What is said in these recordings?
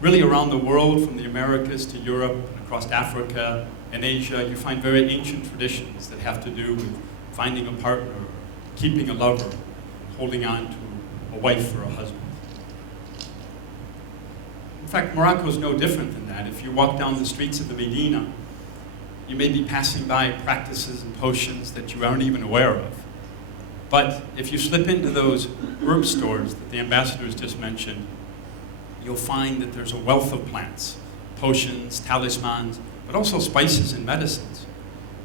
really around the world, from the Americas to Europe, and across Africa and Asia, you find very ancient traditions that have to do with finding a partner, keeping a lover, holding on to a wife or a husband. In fact, Morocco is no different than that. If you walk down the streets of the Medina, you may be passing by practices and potions that you aren't even aware of. But if you slip into those herb stores that the ambassadors just mentioned, you'll find that there's a wealth of plants, potions, talismans, but also spices and medicines.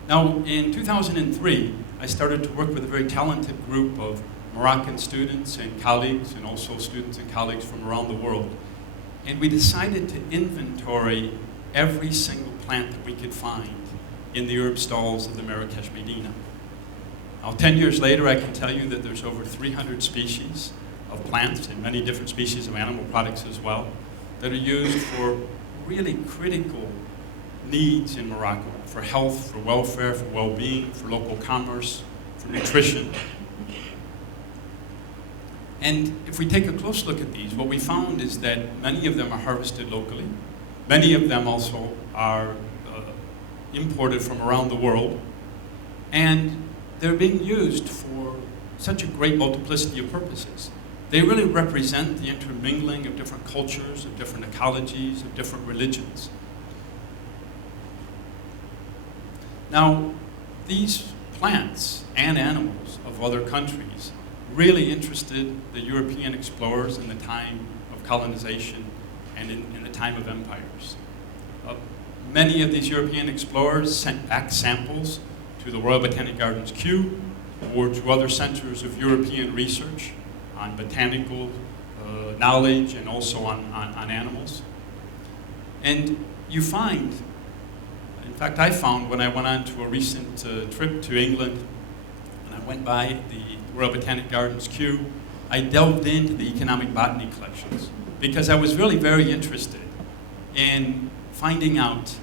Now, in 2003, I started to work with a very talented group of Moroccan students and colleagues, and also students and colleagues from around the world. And we decided to inventory every single plant that we could find in the herb stalls of the Marrakesh Medina. Now, 10 years later, I can tell you that there's over 300 species of plants and many different species of animal products as well that are used for really critical needs in Morocco, for health, for welfare, for well-being, for local commerce, for nutrition. And if we take a close look at these, what we found is that many of them are harvested locally. Many of them also are imported from around the world. And they're being used for such a great multiplicity of purposes. They really represent the intermingling of different cultures, of different ecologies, of different religions. Now, these plants and animals of other countries really interested the European explorers in the time of colonization and in the time of empires. Many of these European explorers sent back samples to the Royal Botanic Gardens Kew or to other centers of European research on botanical knowledge and also on animals. And you find, in fact, I found when I went on to a recent trip to England, and I went by the Royal Botanic Gardens Kew, I delved into the economic botany collections because I was really very interested in finding out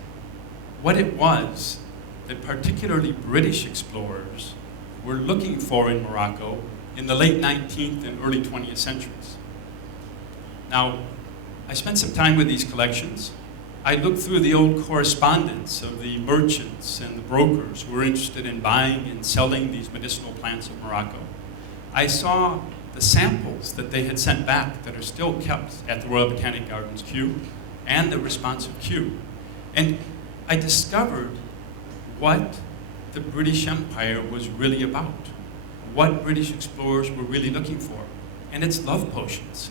what it was that particularly British explorers were looking for in Morocco in the late 19th and early 20th centuries. Now, I spent some time with these collections. I looked through the old correspondence of the merchants and the brokers who were interested in buying and selling these medicinal plants of Morocco. I saw the samples that they had sent back that are still kept at the Royal Botanic Gardens Kew and the responsive Kew. And I discovered what the British Empire was really about, what British explorers were really looking for, and it's love potions.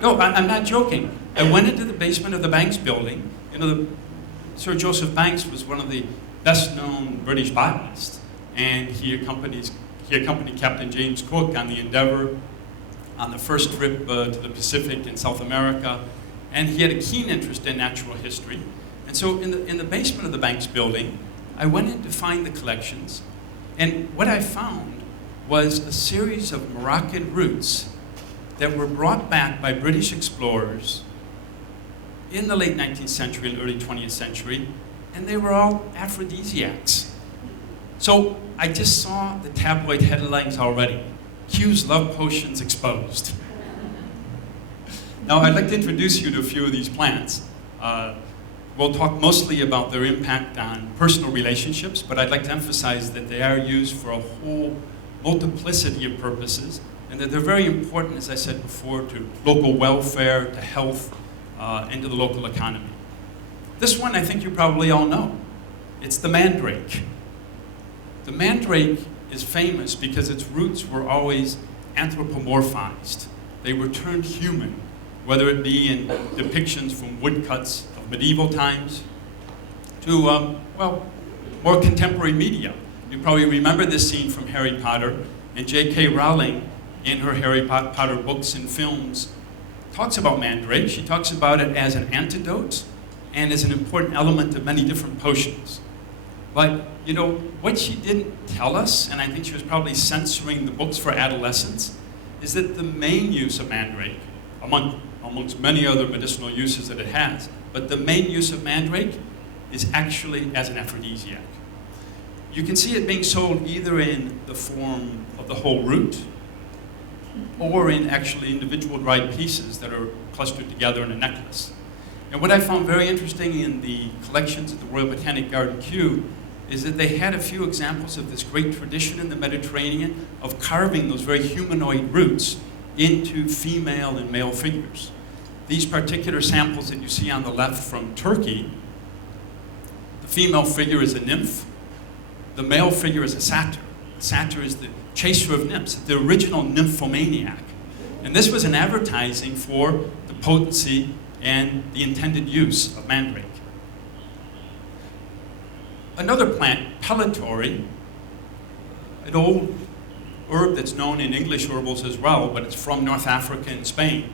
No, I'm not joking. I went into the basement of the Banks building. You know, Sir Joseph Banks was one of the best-known British botanists, and he accompanied Captain James Cook on the Endeavour on the first trip to the Pacific and South America, and he had a keen interest in natural history. And so in the basement of the Banks building, I went in to find the collections, and what I found was a series of Moroccan roots that were brought back by British explorers in the late 19th century and early 20th century, and they were all aphrodisiacs. So I just saw the tabloid headlines already. Q's love potions exposed. Now I'd like to introduce you to a few of these plants. We'll talk mostly about their impact on personal relationships, but I'd like to emphasize that they are used for a whole multiplicity of purposes, and that they're very important, as I said before, to local welfare, to health, and to the local economy. This one I think you probably all know. It's the mandrake. The mandrake is famous because its roots were always anthropomorphized. They were turned human, whether it be in depictions from woodcuts of medieval times to, well, more contemporary media. You probably remember this scene from Harry Potter, and J.K. Rowling, in her Harry Potter books and films, talks about mandrake. She talks about it as an antidote and as an important element of many different potions. But, you know, what she didn't tell us, and I think she was probably censoring the books for adolescents, is that the main use of mandrake, amongst many other medicinal uses that it has, but the main use of mandrake is actually as an aphrodisiac. You can see it being sold either in the form of the whole root, or in actually individual dried pieces that are clustered together in a necklace. And what I found very interesting in the collections at the Royal Botanic Garden Kew is that they had a few examples of this great tradition in the Mediterranean of carving those very humanoid roots into female and male figures. These particular samples that you see on the left from Turkey, the female figure is a nymph, the male figure is a satyr. The satyr is the chaser of nymphs, the original nymphomaniac. And this was an advertising for the potency and the intended use of mandrake. Another plant, pellitory, an old herb that's known in English herbals as well, but it's from North Africa and Spain,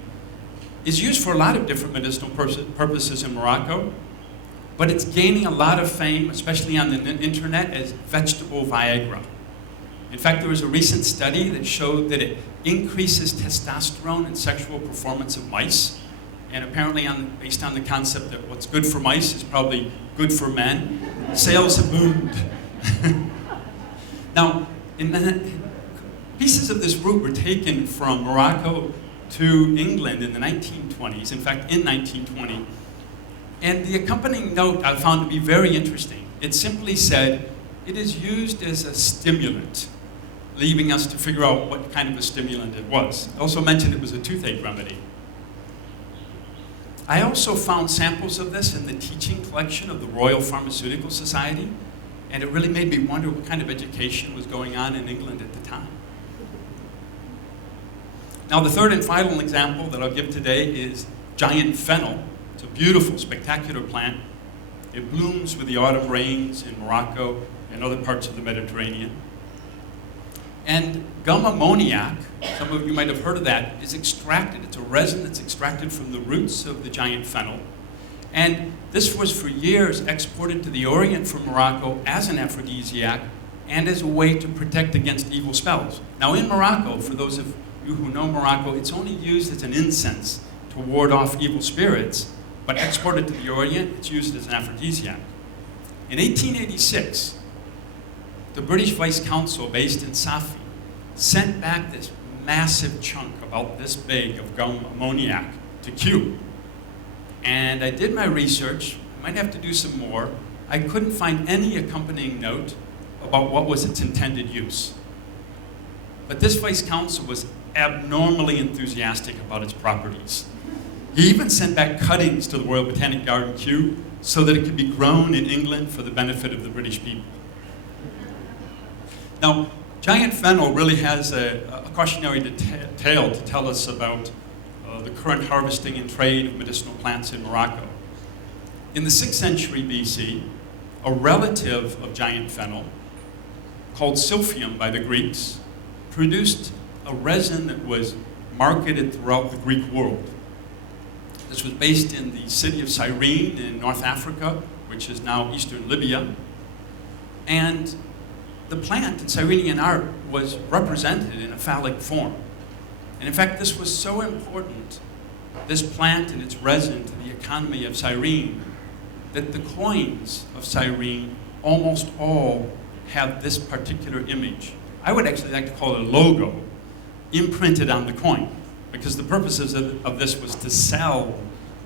is used for a lot of different medicinal purposes in Morocco, but it's gaining a lot of fame, especially on the internet, as vegetable Viagra. In fact, there was a recent study that showed that it increases testosterone and sexual performance of mice. And apparently, based on the concept that what's good for mice is probably good for men, sales have boomed. Now, pieces of this root were taken from Morocco to England in the 1920s, in fact, in 1920. And the accompanying note I found to be very interesting. It simply said, it is used as a stimulant, leaving us to figure out what kind of a stimulant it was. It also mentioned it was a toothache remedy. I also found samples of this in the teaching collection of the Royal Pharmaceutical Society, and it really made me wonder what kind of education was going on in England at the time. Now, the third and final example that I'll give today is giant fennel. It's a beautiful, spectacular plant. It blooms with the autumn rains in Morocco and other parts of the Mediterranean. And gum ammoniac, some of you might have heard of that, is extracted. It's a resin that's extracted from the roots of the giant fennel. And this was for years exported to the Orient from Morocco as an aphrodisiac and as a way to protect against evil spells. Now in Morocco, for those of you who know Morocco, it's only used as an incense to ward off evil spirits, but exported to the Orient, it's used as an aphrodisiac. In 1886, the British Vice Consul, based in Safi, sent back this massive chunk, about this big, of gum ammoniac to Kew. And I did my research. I might have to do some more. I couldn't find any accompanying note about what was its intended use. But this Vice Consul was abnormally enthusiastic about its properties. He even sent back cuttings to the Royal Botanic Garden Kew so that it could be grown in England for the benefit of the British people. Now, giant fennel really has a cautionary tale to tell us about the current harvesting and trade of medicinal plants in Morocco. In the 6th century BC, a relative of giant fennel, called Silphium by the Greeks, produced a resin that was marketed throughout the Greek world. This was based in the city of Cyrene in North Africa, which is now eastern Libya. And the plant in Cyrenian art was represented in a phallic form. And in fact, this was so important, this plant and its resin, to the economy of Cyrene, that the coins of Cyrene almost all have this particular image. I would actually like to call it a logo imprinted on the coin, because the purposes of this was to sell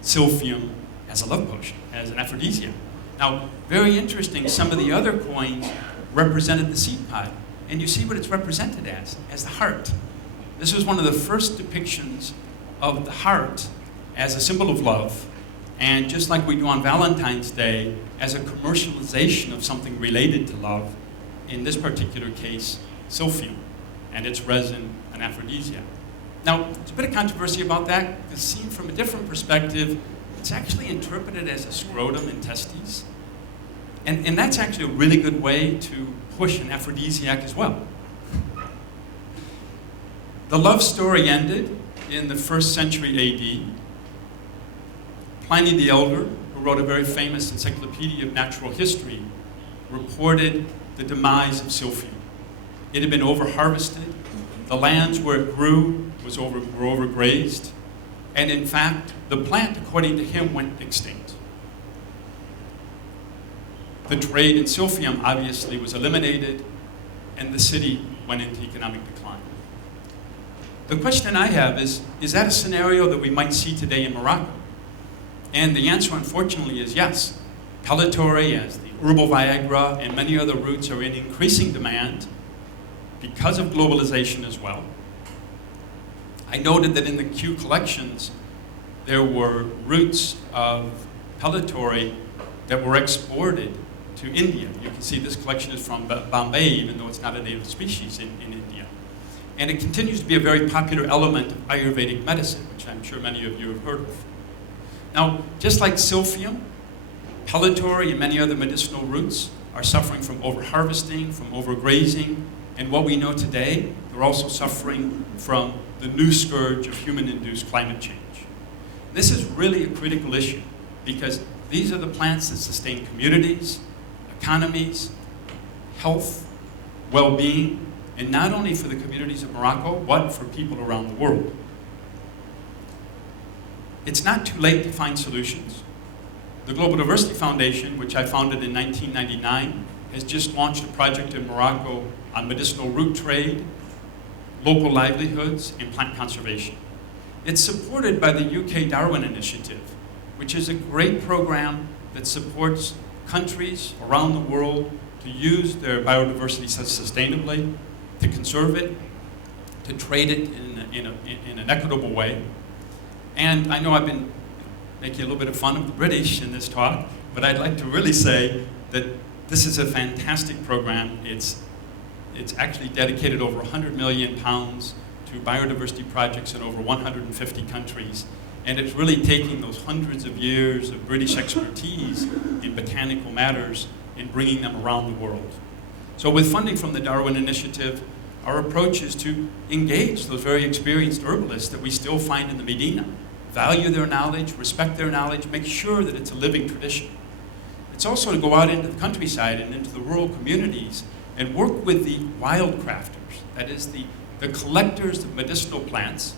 Silphium as a love potion, as an aphrodisiac. Now, very interesting, some of the other coins represented the seed pod, and you see what it's represented as the heart. This was one of the first depictions of the heart as a symbol of love, and just like we do on Valentine's Day, as a commercialization of something related to love, in this particular case, Silphium, and its resin, an aphrodisiac. Now, there's a bit of controversy about that, because seen from a different perspective, it's actually interpreted as a scrotum and testes. And that's actually a really good way to push an aphrodisiac as well. The love story ended in the 1st century AD. Pliny the Elder, who wrote a very famous encyclopedia of natural history, reported the demise of Silphium. It had been over-harvested. The lands where it grew were overgrazed. And in fact, the plant, according to him, went extinct. The trade in Silphium obviously was eliminated, and the city went into economic decline. the question I have is that a scenario that we might see today in Morocco? And the answer, unfortunately, is yes. Pellitory, as the herbal Viagra, and many other roots are in increasing demand because of globalization as well. I noted that in the Kew collections, there were roots of pellitory that were exported to India. You can see this collection is from Bombay, even though it's not a native species in India. And it continues to be a very popular element of Ayurvedic medicine, which I'm sure many of you have heard of. Now, just like Silphium, pellitory and many other medicinal roots are suffering from overharvesting, from overgrazing, and what we know today, they're also suffering from the new scourge of human-induced climate change. This is really a critical issue because these are the plants that sustain communities, economies, health, well-being, and not only for the communities of Morocco, but for people around the world. It's not too late to find solutions. The Global Diversity Foundation, which I founded in 1999, has just launched a project in Morocco on medicinal root trade, local livelihoods, and plant conservation. It's supported by the UK Darwin Initiative, which is a great program that supports countries around the world to use their biodiversity sustainably, to conserve it, to trade it in an equitable way. And I know I've been making a little bit of fun of the British in this talk, but I'd like to really say that this is a fantastic program. It's actually dedicated over 100 million pounds to biodiversity projects in over 150 countries. And it's really taking those hundreds of years of British expertise in botanical matters and bringing them around the world. So with funding from the Darwin Initiative, our approach is to engage those very experienced herbalists that we still find in the Medina. Value their knowledge, respect their knowledge, make sure that it's a living tradition. It's also to go out into the countryside and into the rural communities and work with the wild crafters, that is the collectors of medicinal plants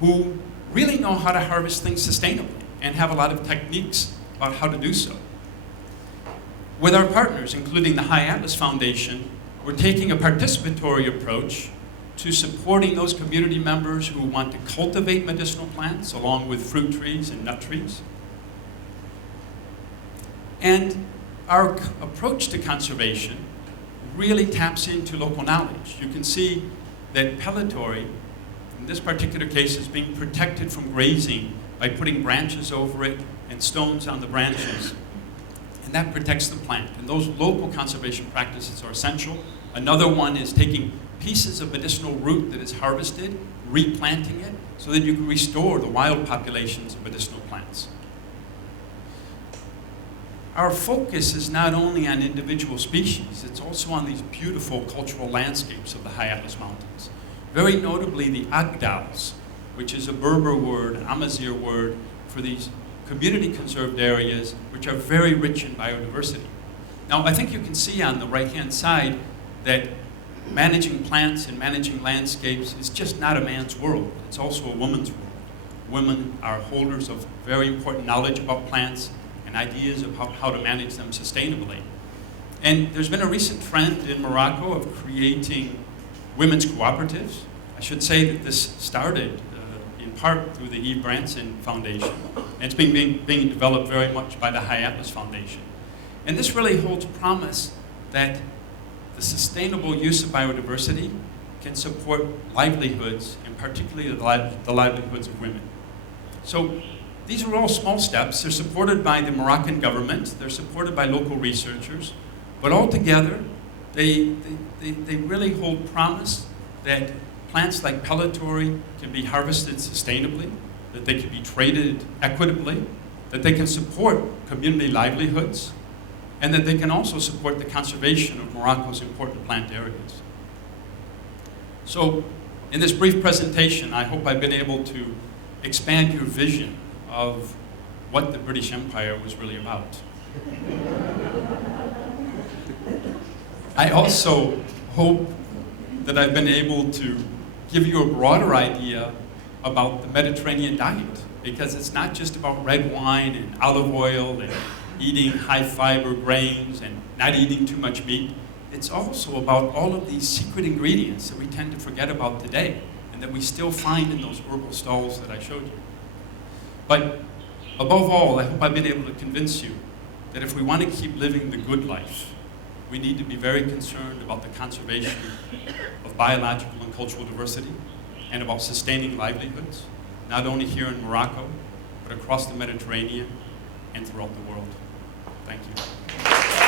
who really know how to harvest things sustainably and have a lot of techniques about how to do so. With our partners, including the High Atlas Foundation, we're taking a participatory approach to supporting those community members who want to cultivate medicinal plants along with fruit trees and nut trees. And our approach to conservation really taps into local knowledge. You can see that pellitory, in this particular case, is being protected from grazing by putting branches over it and stones on the branches. And that protects the plant. And those local conservation practices are essential. Another one is taking pieces of medicinal root that is harvested, replanting it, so that you can restore the wild populations of medicinal plants. Our focus is not only on individual species, it's also on these beautiful cultural landscapes of the High Atlas Mountains. Very notably, the Agdals, which is a Berber word, an Amazigh word, for these community-conserved areas, which are very rich in biodiversity. Now, I think you can see on the right-hand side that managing plants and managing landscapes is just not a man's world. It's also a woman's world. Women are holders of very important knowledge about plants and ideas of how to manage them sustainably. And there's been a recent trend in Morocco of creating women's cooperatives. I should say that this started in part through the Eve Branson Foundation, and it's being developed very much by the High Atlas Foundation. And this really holds promise that the sustainable use of biodiversity can support livelihoods, and particularly the livelihoods of women. So these are all small steps. They're supported by the Moroccan government. They're supported by local researchers. But altogether, they really hold promise that plants like pellitory can be harvested sustainably, that they can be traded equitably, that they can support community livelihoods, and that they can also support the conservation of Morocco's important plant areas. So, in this brief presentation, I hope I've been able to expand your vision of what the British Empire was really about. I also hope that I've been able to give you a broader idea about the Mediterranean diet, because it's not just about red wine and olive oil and eating high fiber grains and not eating too much meat. It's also about all of these secret ingredients that we tend to forget about today. And that we still find in those herbal stalls that I showed you. But above all, I hope I've been able to convince you that if we want to keep living the good life, we need to be very concerned about the conservation of biological and cultural diversity and about sustaining livelihoods, not only here in Morocco, but across the Mediterranean and throughout the world. Thank you.